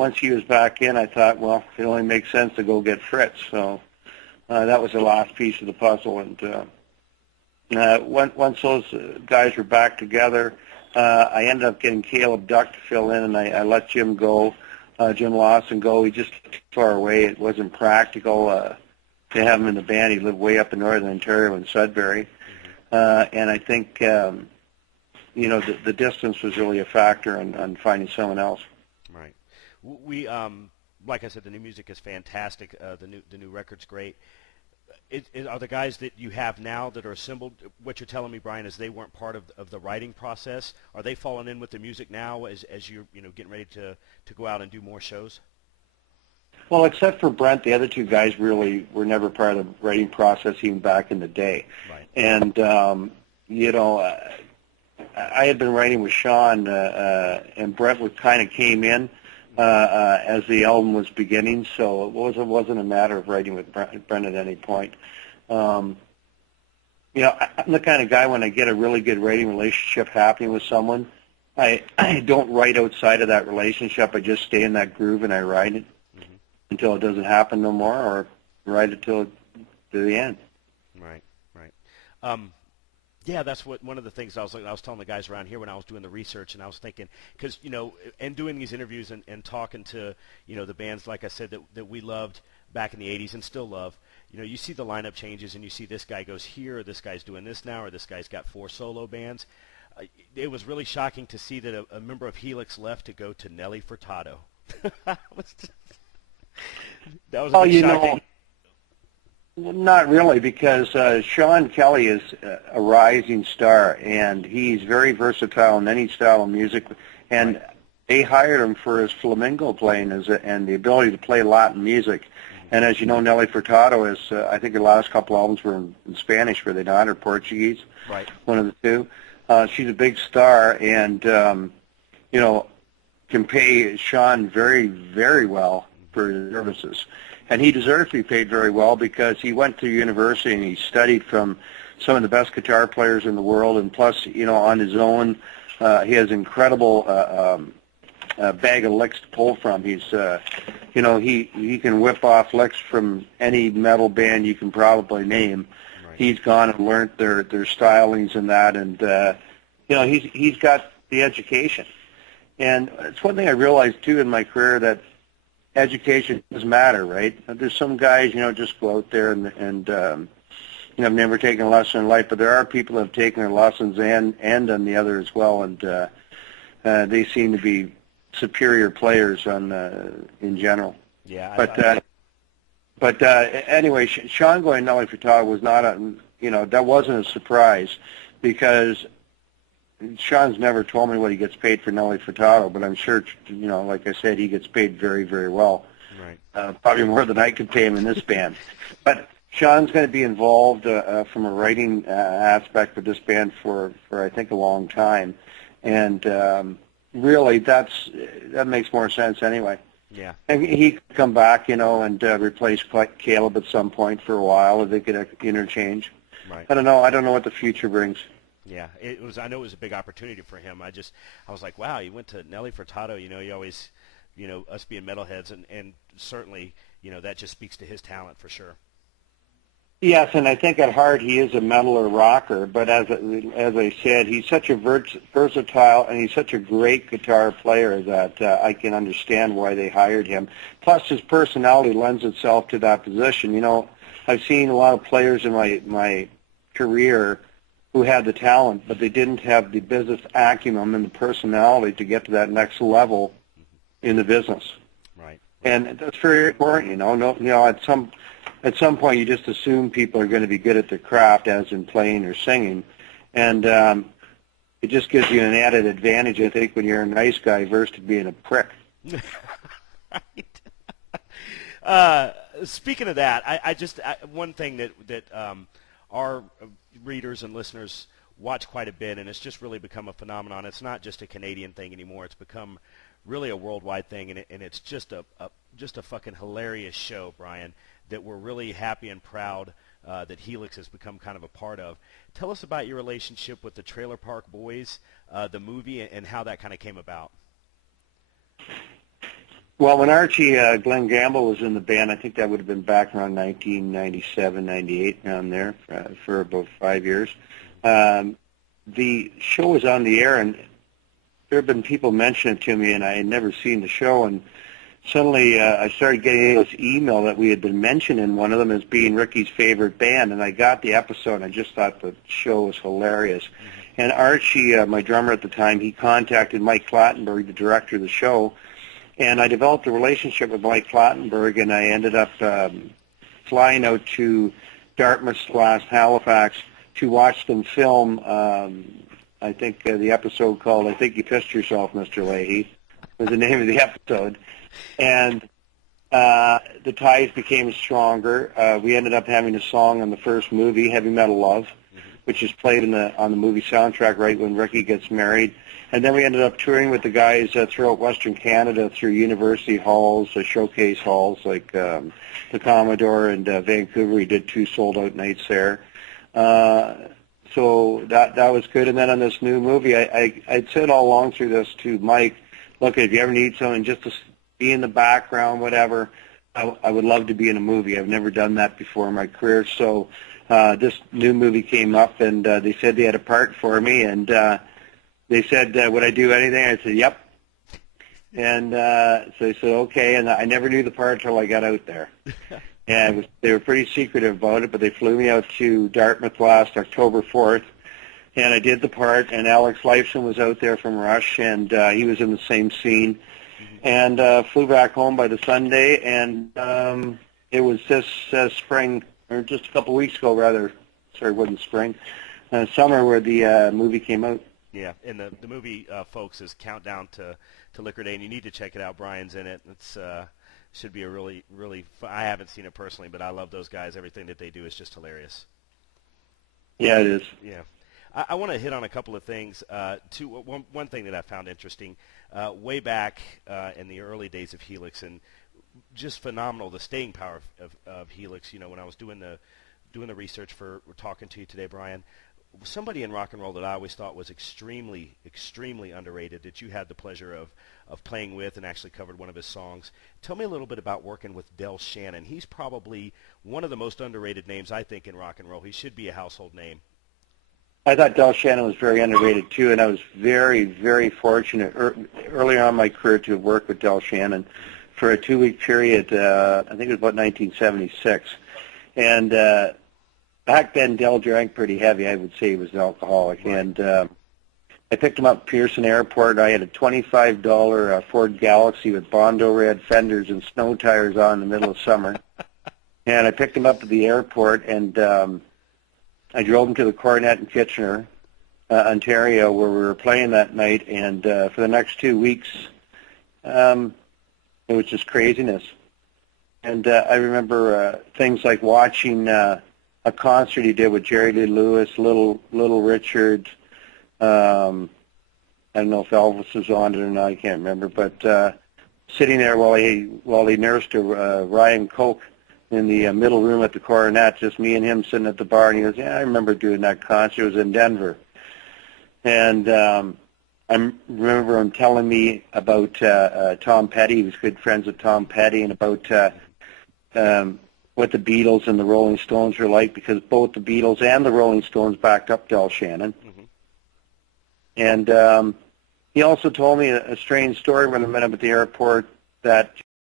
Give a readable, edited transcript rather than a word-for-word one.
once he was back in, I thought, well, it only makes sense to go get Fritz. So that was the last piece of the puzzle. And once those guys were back together, I ended up getting Caleb Duck to fill in, and I let Jim go, Jim Lawson go. He just too far away. It wasn't practical to have him in the band. He lived way up in northern Ontario in Sudbury. And I think, the distance was really a factor on finding someone else. Right. We, like I said, the new music is fantastic. The new record's great. Are the guys that you have now that are assembled, what you're telling me, Brian, is they weren't part of the writing process? Are they falling in with the music now as you're getting ready to go out and do more shows? Well, except for Brent, the other two guys really were never part of the writing process even back in the day. Right. And, I had been writing with Sean, and Brent kind of came in as the album was beginning, so it wasn't a matter of writing with Brent at any point. I'm the kind of guy, when I get a really good writing relationship happening with someone, I don't write outside of that relationship. I just stay in that groove and I write it until it doesn't happen no more, or write it to the end. Right. Yeah, that's one of the things I was telling the guys around here when I was doing the research, and I was thinking, because, and doing these interviews and talking to, the bands, like I said, that we loved back in the 80s and still love, you see the lineup changes and you see this guy goes here, or this guy's doing this now, or this guy's got 4 solo bands. It was really shocking to see that a member of Helix left to go to Nelly Furtado. That was a bit shocking. Not really, because Sean Kelly is a rising star, and he's very versatile in any style of music. And right. They hired him for his flamenco playing and the ability to play Latin music. And as you know, Nelly Furtado is, I think the last couple albums were in Spanish, were they not, or Portuguese? Right. One of the two. She's a big star, and, can pay Sean very, very well for his services. And he deserves to be paid very well, because he went to university and he studied from some of the best guitar players in the world. And plus, on his own, he has incredible bag of licks to pull from. He's, he can whip off licks from any metal band you can probably name. Right. He's gone and learned their stylings and that, and he's got the education. And it's one thing I realized too in my career, that education does matter, right? There's some guys, just go out there and have never taken a lesson in life, but there are people that have taken their lessons and done the other as well, and they seem to be superior players in general. Yeah. But anyway, Sean going Nelly Furtado was not that wasn't a surprise, because Sean's never told me what he gets paid for Nelly Furtado, but I'm sure, like I said, he gets paid very, very well. Right. Probably more than I could pay him in this band. But Sean's going to be involved from a writing aspect with this band for I think a long time, and really that makes more sense anyway. Yeah. And he could come back, and replace Caleb at some point for a while, if they could interchange. Right. I don't know what the future brings. Yeah, I know it was a big opportunity for him. I was like, wow, he went to Nelly Furtado. You always, us being metalheads, and certainly, that just speaks to his talent for sure. Yes, and I think at heart he is a metal or rocker. But as I said, he's such a versatile, and he's such a great guitar player that I can understand why they hired him. Plus, his personality lends itself to that position. I've seen a lot of players in my career who had the talent, but they didn't have the business acumen and the personality to get to that next level in the business. Right. And that's very important. At some point, you just assume people are going to be good at their craft, as in playing or singing, and it just gives you an added advantage, I think, when you're a nice guy versus being a prick. Right. Speaking of that, one thing that our readers and listeners watch quite a bit, and it's just really become a phenomenon. It's not just a Canadian thing anymore. It's become really a worldwide thing, and it's just a fucking hilarious show, Brian, that we're really happy and proud that Helix has become kind of a part of. Tell us about your relationship with the Trailer Park Boys, the movie, and how that kind of came about. Well, when Archie Glenn Gamble was in the band, I think that would have been back around 1997, 98, around there for about 5 years. The show was on the air, and there have been people mention it to me, and I had never seen the show, and suddenly I started getting this email that we had been mentioning one of them as being Ricky's favorite band, and I got the episode, and I just thought the show was hilarious. And Archie, my drummer at the time, he contacted Mike Clattenburg, the director of the show, and I developed a relationship with Mike Clattenburg, and I ended up flying out to Dartmouth/Halifax to watch them film, I think the episode called "I Think You Pissed Yourself, Mr. Leahy" was the name of the episode. And the ties became stronger. We ended up having a song on the first movie, Heavy Metal Love, which is played on the movie soundtrack right when Ricky gets married. And then we ended up touring with the guys throughout Western Canada through university halls, showcase halls like the Commodore and Vancouver. We did 2 sold-out nights there. So that was good. And then on this new movie, I'd said all along through this to Mike, look, if you ever need someone just to be in the background, whatever, I would love to be in a movie. I've never done that before in my career. So this new movie came up, and they said they had a part for me, and they said, would I do anything? I said, yep. And so they said, okay, and I never knew the part until I got out there. And they were pretty secretive about it, but they flew me out to Dartmouth last October 4th, and I did the part, and Alex Lifeson was out there from Rush, and he was in the same scene, and flew back home by the Sunday, and it was this spring, or just a couple of weeks ago, rather, sorry, it wasn't spring, summer where the movie came out. Yeah, and the movie, folks, is Countdown to Liquor Day, and you need to check it out. Brian's in it. It's should be a really, really fun. I haven't seen it personally, but I love those guys. Everything that they do is just hilarious. Yeah, it is. Yeah. I want to hit on a couple of things. One thing that I found interesting, way back in the early days of Helix, and just phenomenal, the staying power of Helix. You know, when I was doing the research for talking to you today, Brian, somebody in rock and roll that I always thought was extremely, extremely underrated that you had the pleasure of playing with and actually covered one of his songs. Tell me a little bit about working with Del Shannon. He's probably one of the most underrated names, I think, in rock and roll. He should be a household name. I thought Del Shannon was very underrated, too, and I was very, very fortunate early on in my career to have worked with Del Shannon for a 2-week period. I think it was about 1976. And back then, Del drank pretty heavy. I would say he was an alcoholic. Right. And I picked him up at Pearson Airport. I had a $25 Ford Galaxy with Bondo red fenders and snow tires on in the middle of summer. And I picked him up at the airport, and I drove him to the Coronet in Kitchener, Ontario, where we were playing that night. And for the next 2 weeks, it was just craziness. And I remember things like watching a concert he did with Jerry Lee Lewis, Little Richard. I don't know if Elvis was on it or not. I can't remember. But sitting there while he nursed Ryan Coke in the middle room at the Coronet, just me and him sitting at the bar, and he goes, "Yeah, I remember doing that concert. It was in Denver." And I remember him telling me about Tom Petty. He was good friends with Tom Petty, and about what the Beatles and the Rolling Stones were like, because both the Beatles and the Rolling Stones backed up Del Shannon. Mm-hmm. And he also told me a strange story when I met him at the airport, that